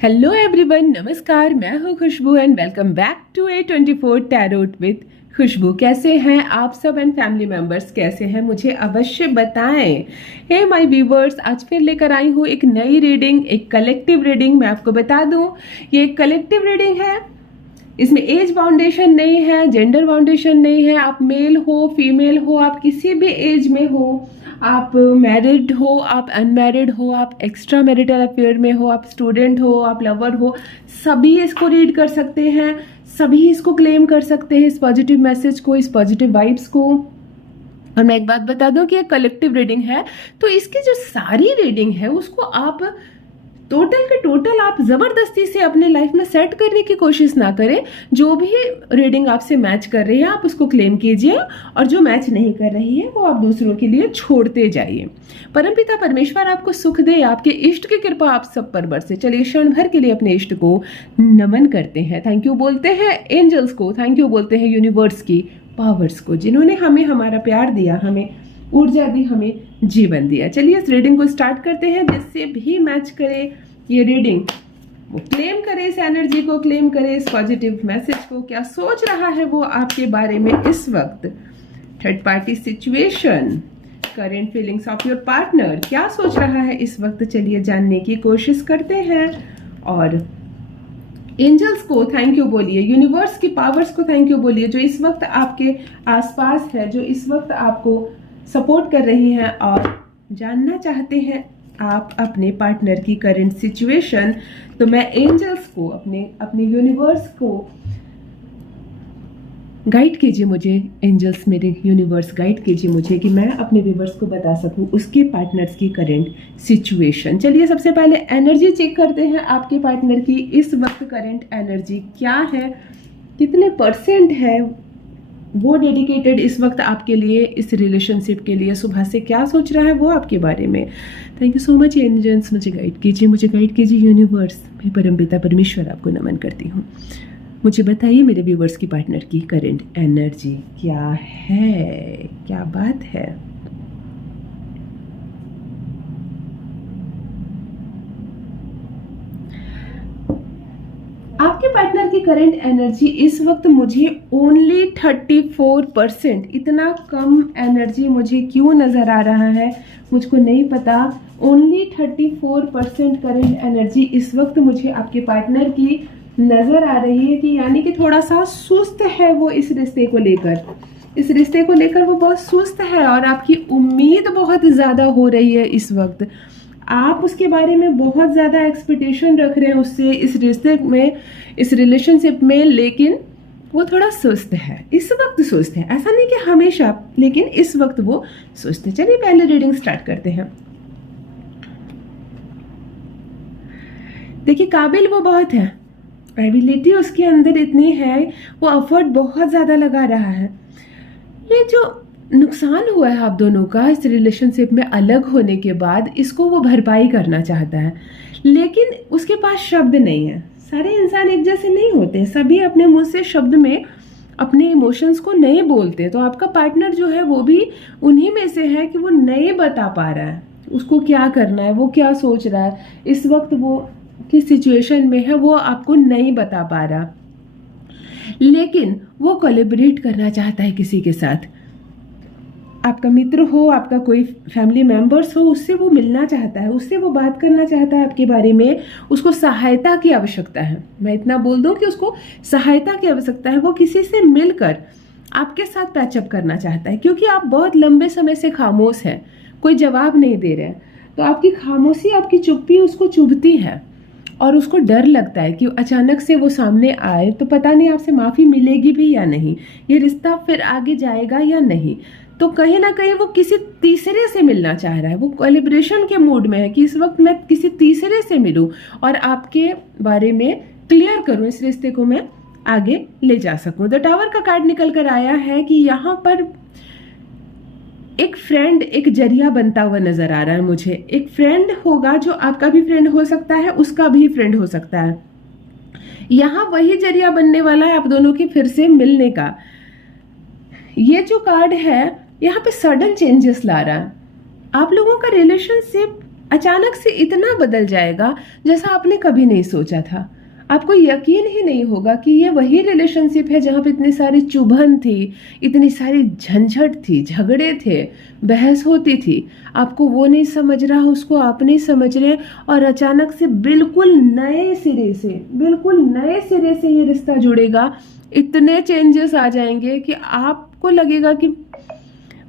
Hello everyone, नमस्कार। मैं हूँ Khushboo and welcome back to A24 tarot with Khushboo. कैसे हैं आप सब एंड फैमिली मेंबर्स, कैसे हैं मुझे अवश्य बताएं। हे माय व्यूवर्स, आज फिर लेकर आई हूँ एक नई रीडिंग, एक कलेक्टिव रीडिंग। मैं आपको बता दूं, ये एक कलेक्टिव रीडिंग है। इसमें एज बाउंडेशन नहीं है, जेंडर बाउंडेशन नहीं है। आप मेल हो, फीमेल हो, आप किसी भी एज में हो, आप मैरिड हो, आप अनमैरिड हो, आप एक्स्ट्रा मैरिटल अफेयर में हो, आप स्टूडेंट हो, आप लवर हो, सभी इसको रीड कर सकते हैं, सभी इसको क्लेम कर सकते हैं, इस पॉजिटिव मैसेज को, इस पॉजिटिव वाइब्स को। और मैं एक बात बता दूं कि ये कलेक्टिव रीडिंग है, तो इसकी जो सारी रीडिंग है उसको आप टोटल के टोटल आप जबरदस्ती से अपने लाइफ में सेट करने की कोशिश ना करें। जो भी रीडिंग आपसे मैच कर रही है आप उसको क्लेम कीजिए, और जो मैच नहीं कर रही है वो आप दूसरों के लिए छोड़ते जाइए। परमपिता परमेश्वर आपको सुख दे, आपके इष्ट की कृपा आप सब पर बरसे। चलिए क्षण भर के लिए अपने इष्ट को नमन करते हैं, थैंक यू बोलते हैं एंजल्स को, थैंक यू बोलते हैं यूनिवर्स की पावर्स को, जिन्होंने हमें हमारा प्यार दिया, हमें ऊर्जा दी, हमें जीवन दिया। चलिए इस रीडिंग को स्टार्ट करते हैं। जिससे भी मैच करे ये रीडिंग वो क्लेम करे, इस एनर्जी को क्लेम करे, इस पॉजिटिव मैसेज को। क्या सोच रहा है वो आपके बारे में इस वक्त? Third party situation, current feelings of your partner, क्या सोच रहा है इस वक्त? चलिए जानने की कोशिश करते हैं। और एंजल्स को थैंक यू बोलिए, यूनिवर्स की पावर्स को थैंक यू बोलिए, जो इस वक्त आपके आसपास है, जो इस वक्त आपको सपोर्ट कर रही हैं और जानना चाहते हैं आप अपने पार्टनर की करंट सिचुएशन। तो मैं एंजल्स को, अपने यूनिवर्स को गाइड कीजिए मुझे। एंजल्स, मेरे यूनिवर्स गाइड कीजिए मुझे कि मैं अपने व्यूवर्स को बता सकूं उसके पार्टनर्स की करंट सिचुएशन। चलिए सबसे पहले एनर्जी चेक करते हैं। आपके पार्टनर की इस वक्त करंट एनर्जी क्या है, कितने परसेंट है वो डेडिकेटेड इस वक्त आपके लिए, इस रिलेशनशिप के लिए? सुबह से क्या सोच रहा है वो आपके बारे में? Thank you so much angels, मुझे गाइड कीजिए, मुझे गाइड कीजिए यूनिवर्स। मैं परमपिता परमेश्वर आपको नमन करती हूँ। मुझे बताइए मेरे व्यूवर्स की पार्टनर की करंट एनर्जी क्या है, क्या बात है? आपके पार्टनर की करंट एनर्जी इस वक्त मुझे ओनली 34%, इतना कम एनर्जी मुझे क्यों नजर आ रहा है मुझको नहीं पता। ओनली 34% करंट एनर्जी इस वक्त मुझे आपके पार्टनर की नजर आ रही है, कि यानी कि थोड़ा सा सुस्त है वो इस रिश्ते को लेकर। इस रिश्ते को लेकर वो बहुत सुस्त है और आपकी उम्मीद बहुत ज्यादा हो रही है इस वक्त। आप उसके बारे में बहुत ज़्यादा एक्सपेक्टेशन रख रहे हैं उससे, इस रिश्ते में, इस रिलेशनशिप में, लेकिन वो थोड़ा सुस्त है इस वक्त। सुस्त है, ऐसा नहीं कि हमेशा, लेकिन इस वक्त वो सुस्त है। चलिए पहले रीडिंग स्टार्ट करते हैं। देखिए काबिल वो बहुत है, एबिलिटी उसके अंदर इतनी है, वो एफर्ट बहुत ज़्यादा लगा रहा है। ये जो नुकसान हुआ है आप दोनों का इस रिलेशनशिप में अलग होने के बाद, इसको वो भरपाई करना चाहता है, लेकिन उसके पास शब्द नहीं है। सारे इंसान एक जैसे नहीं होते, सभी अपने मुंह से शब्द में अपने इमोशंस को नहीं बोलते। तो आपका पार्टनर जो है वो भी उन्हीं में से है कि वो नहीं बता पा रहा है उसको क्या करना है, वो क्या सोच रहा है इस वक्त, वो किस सिचुएशन में है वो आपको नहीं बता पा रहा, लेकिन वो कोलैबोरेट करना चाहता है किसी के साथ। आपका मित्र हो, आपका कोई फैमिली मेंबर्स हो, उससे वो मिलना चाहता है, उससे वो बात करना चाहता है आपके बारे में। उसको सहायता की आवश्यकता है, मैं इतना बोल दूं कि उसको सहायता की आवश्यकता है। वो किसी से मिलकर आपके साथ पैचअप करना चाहता है, क्योंकि आप बहुत लंबे समय से खामोश हैं, कोई जवाब नहीं दे रहे हैं। तो आपकी खामोशी, आपकी चुप्पी उसको चुभती है और उसको डर लगता है कि अचानक से वो सामने आए तो पता नहीं आपसे माफ़ी मिलेगी भी या नहीं, ये रिश्ता फिर आगे जाएगा या नहीं। तो कहीं ना कहीं वो किसी तीसरे से मिलना चाह रहा है, वो कोलैबोरेशन के मूड में है कि इस वक्त मैं किसी तीसरे से मिलूं और आपके बारे में क्लियर करूं, इस रिश्ते को मैं आगे ले जा सकूं। द टावर का कार्ड निकल कर आया है कि यहाँ पर एक फ्रेंड, एक जरिया बनता हुआ नजर आ रहा है मुझे। एक फ्रेंड होगा जो आपका भी फ्रेंड हो सकता है, उसका भी फ्रेंड हो सकता है। यहाँ वही जरिया बनने वाला है आप दोनों के फिर से मिलने का। ये जो कार्ड है यहाँ पे सडन चेंजेस ला रहा है। आप लोगों का रिलेशनशिप अचानक से इतना बदल जाएगा जैसा आपने कभी नहीं सोचा था। आपको यकीन ही नहीं होगा कि ये वही रिलेशनशिप है जहाँ पे इतनी सारी चुभन थी, इतनी सारी झंझट थी, झगड़े थे, बहस होती थी। आपको वो नहीं समझ रहा, उसको आप नहीं समझ रहे, और अचानक से बिल्कुल नए सिरे से ये रिश्ता जुड़ेगा। इतने चेंजेस आ जाएंगे कि आपको लगेगा कि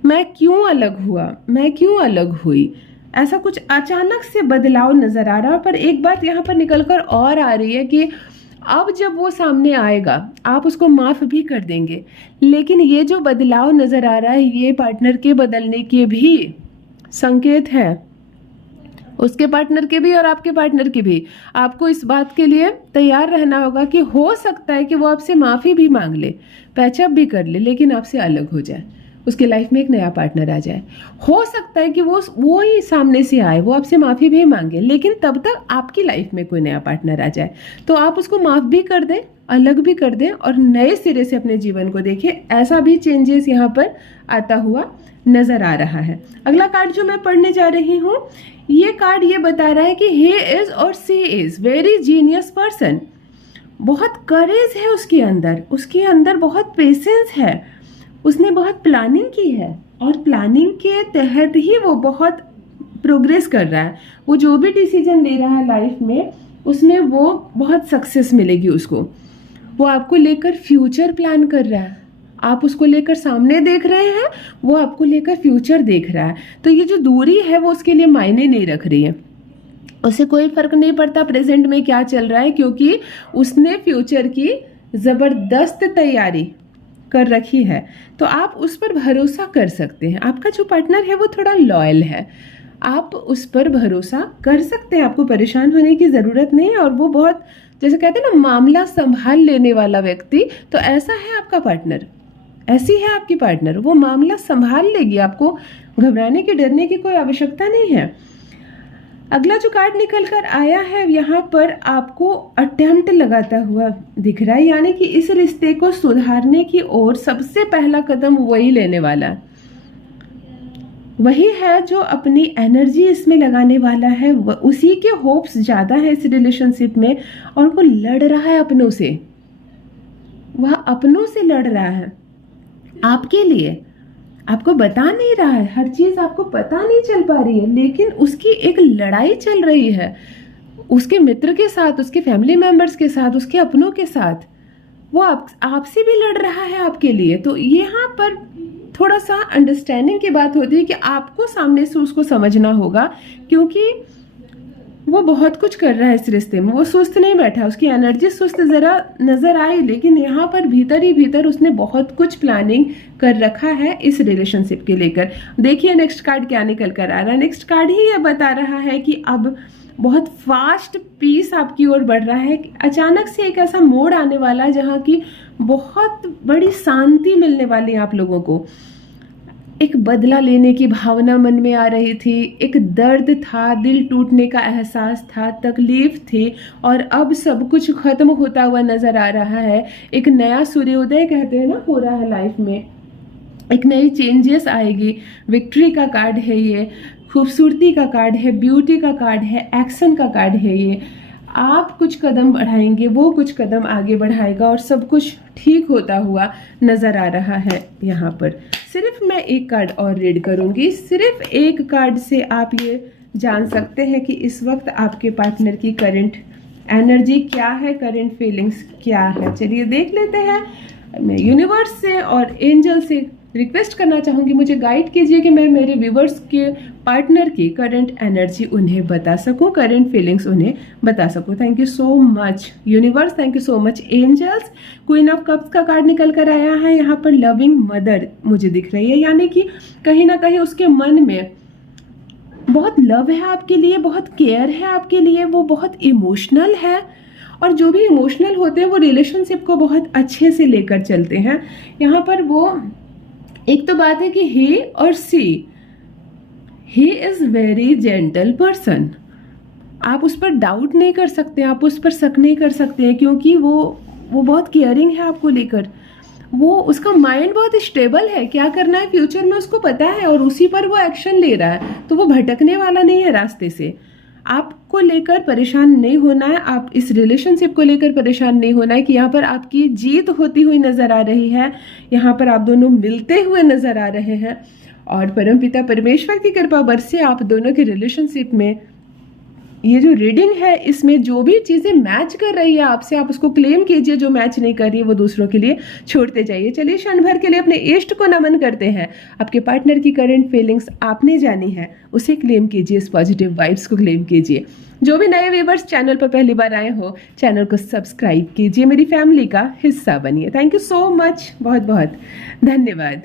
मैं क्यों अलग हुआ, मैं क्यों अलग हुई। ऐसा कुछ अचानक से बदलाव नजर आ रहा है। पर एक बात यहाँ पर निकलकर और आ रही है कि अब जब वो सामने आएगा आप उसको माफ भी कर देंगे, लेकिन ये जो बदलाव नजर आ रहा है ये पार्टनर के बदलने के भी संकेत है, उसके पार्टनर के भी और आपके पार्टनर के भी। आपको इस बात के लिए तैयार रहना होगा कि हो सकता है कि वो आपसे माफी भी मांग ले, पैचअप भी कर ले, लेकिन आपसे अलग हो जाए, उसके लाइफ में एक नया पार्टनर आ जाए। हो सकता है कि वो ही सामने से आए, वो आपसे माफ़ी भी मांगे, लेकिन तब तक आपकी लाइफ में कोई नया पार्टनर आ जाए। तो आप उसको माफ़ भी कर दें, अलग भी कर दें और नए सिरे से अपने जीवन को देखें। ऐसा भी चेंजेस यहाँ पर आता हुआ नज़र आ रहा है। अगला कार्ड जो मैं पढ़ने जा रही हूँ, ये कार्ड ये बता रहा है कि ही इज़ और सी इज़ वेरी जीनियस पर्सन। बहुत करेज है उसके अंदर बहुत पेशेंस है, उसने बहुत प्लानिंग की है और प्लानिंग के तहत ही वो बहुत प्रोग्रेस कर रहा है। वो जो भी डिसीजन ले रहा है लाइफ में उसमें वो बहुत सक्सेस मिलेगी उसको। वो आपको लेकर फ्यूचर प्लान कर रहा है, आप उसको लेकर सामने देख रहे हैं, वो आपको लेकर फ्यूचर देख रहा है। तो ये जो दूरी है वो उसके लिए मायने नहीं रख रही है, उसे कोई फर्क नहीं पड़ता प्रेजेंट में क्या चल रहा है, क्योंकि उसने फ्यूचर की ज़बरदस्त तैयारी कर रखी है। तो आप उस पर भरोसा कर सकते हैं। आपका जो पार्टनर है वो थोड़ा लॉयल है, आप उस पर भरोसा कर सकते हैं, आपको परेशान होने की ज़रूरत नहीं है। और वो बहुत, जैसे कहते हैं ना, मामला संभाल लेने वाला व्यक्ति, तो ऐसा है आपका पार्टनर, ऐसी है आपकी पार्टनर। वो मामला संभाल लेगी, आपको घबराने की, डरने की कोई आवश्यकता नहीं है। अगला जो कार्ड निकल कर आया है यहाँ पर आपको अटेम्प्ट लगाता हुआ दिख रहा है, यानी कि इस रिश्ते को सुधारने की ओर सबसे पहला कदम वही लेने वाला है, वही है जो अपनी एनर्जी इसमें लगाने वाला है। उसी के होप्स ज़्यादा है इस रिलेशनशिप में, और वो लड़ रहा है अपनों से, वह अपनों से लड़ रहा है आपके लिए। आपको बता नहीं रहा है, हर चीज़ आपको पता नहीं चल पा रही है, लेकिन उसकी एक लड़ाई चल रही है उसके मित्र के साथ, उसके फैमिली मेंबर्स के साथ, उसके अपनों के साथ। वो आपसे भी लड़ रहा है आपके लिए। तो यहाँ पर थोड़ा सा अंडरस्टैंडिंग की बात होती है कि आपको सामने से उसको समझना होगा, क्योंकि वो बहुत कुछ कर रहा है इस रिश्ते में, वो सुस्त नहीं बैठा, उसकी एनर्जी सुस्त ज़रा नज़र आई, लेकिन यहाँ पर भीतर ही भीतर उसने बहुत कुछ प्लानिंग कर रखा है इस रिलेशनशिप के लेकर। देखिए नेक्स्ट कार्ड क्या निकल कर आ रहा है। नेक्स्ट कार्ड ही ये बता रहा है कि अब बहुत फास्ट पीस आपकी ओर बढ़ रहा है। अचानक से एक ऐसा मोड़ आने वाला है जहाँ की बहुत बड़ी शांति मिलने वाली है आप लोगों को। एक बदला लेने की भावना मन में आ रही थी, एक दर्द था, दिल टूटने का एहसास था, तकलीफ थी, और अब सब कुछ खत्म होता हुआ नजर आ रहा है। एक नया सूर्योदय कहते हैं ना, हो रहा है लाइफ में, एक नई चेंजेस आएगी। विक्ट्री का कार्ड है ये, खूबसूरती का कार्ड है, ब्यूटी का कार्ड है, एक्शन का कार्ड है ये। आप कुछ कदम बढ़ाएंगे, वो कुछ कदम आगे बढ़ाएगा, और सब कुछ ठीक होता हुआ नजर आ रहा है यहाँ पर। सिर्फ मैं एक कार्ड और रीड करूंगी, सिर्फ एक कार्ड से आप ये जान सकते हैं कि इस वक्त आपके पार्टनर की करंट एनर्जी क्या है, करंट फीलिंग्स क्या है। चलिए देख लेते हैं। मैं यूनिवर्स से और एंजल से रिक्वेस्ट करना चाहूँगी, मुझे गाइड कीजिए कि मैं मेरे व्यूवर्स के पार्टनर की करंट एनर्जी उन्हें बता सकूं, करंट फीलिंग्स उन्हें बता सकूं। Thank you so much universe, thank you so much angels. Queen of cups का कार्ड निकल कर आया है यहाँ पर। लविंग मदर मुझे दिख रही है, यानी कि कहीं ना कहीं उसके मन में बहुत लव है आपके लिए, बहुत केयर है आपके लिए, वो बहुत इमोशनल है, और जो भी इमोशनल होते हैं वो रिलेशनशिप को बहुत अच्छे से लेकर चलते हैं। यहाँ पर वो एक तो बात है कि ही और सी, he is very gentle person. आप उस पर डाउट नहीं कर सकते, आप उस पर शक नहीं कर सकते हैं, क्योंकि वो बहुत केयरिंग है आपको लेकर। वो उसका माइंड बहुत स्टेबल है, क्या करना है फ्यूचर में उसको पता है और उसी पर वो एक्शन ले रहा है, तो वो भटकने वाला नहीं है रास्ते से। आपको लेकर परेशान नहीं होना है, आप इस रिलेशनशिप को लेकर परेशान नहीं होना है कि यहाँ पर आपकी जीत होती हुई नजर आ रही है, यहाँ पर आप दोनों मिलते हुए नजर आ रहे हैं और परमपिता परमेश्वर की कृपा बरसे आप दोनों के रिलेशनशिप में। ये जो रीडिंग है इसमें जो भी चीज़ें मैच कर रही है आपसे, आप उसको क्लेम कीजिए, जो मैच नहीं कर रही है वो दूसरों के लिए छोड़ते जाइए। चलिए क्षण भर के लिए अपने इष्ट को नमन करते हैं। आपके पार्टनर की करंट फीलिंग्स आपने जानी है, उसे क्लेम कीजिए, इस पॉजिटिव वाइब्स को क्लेम कीजिए। जो भी नए व्यूवर्स चैनल पर पहली बार आए हो, चैनल को सब्सक्राइब कीजिए, मेरी फैमिली का हिस्सा बनिए। थैंक यू सो मच, बहुत बहुत धन्यवाद।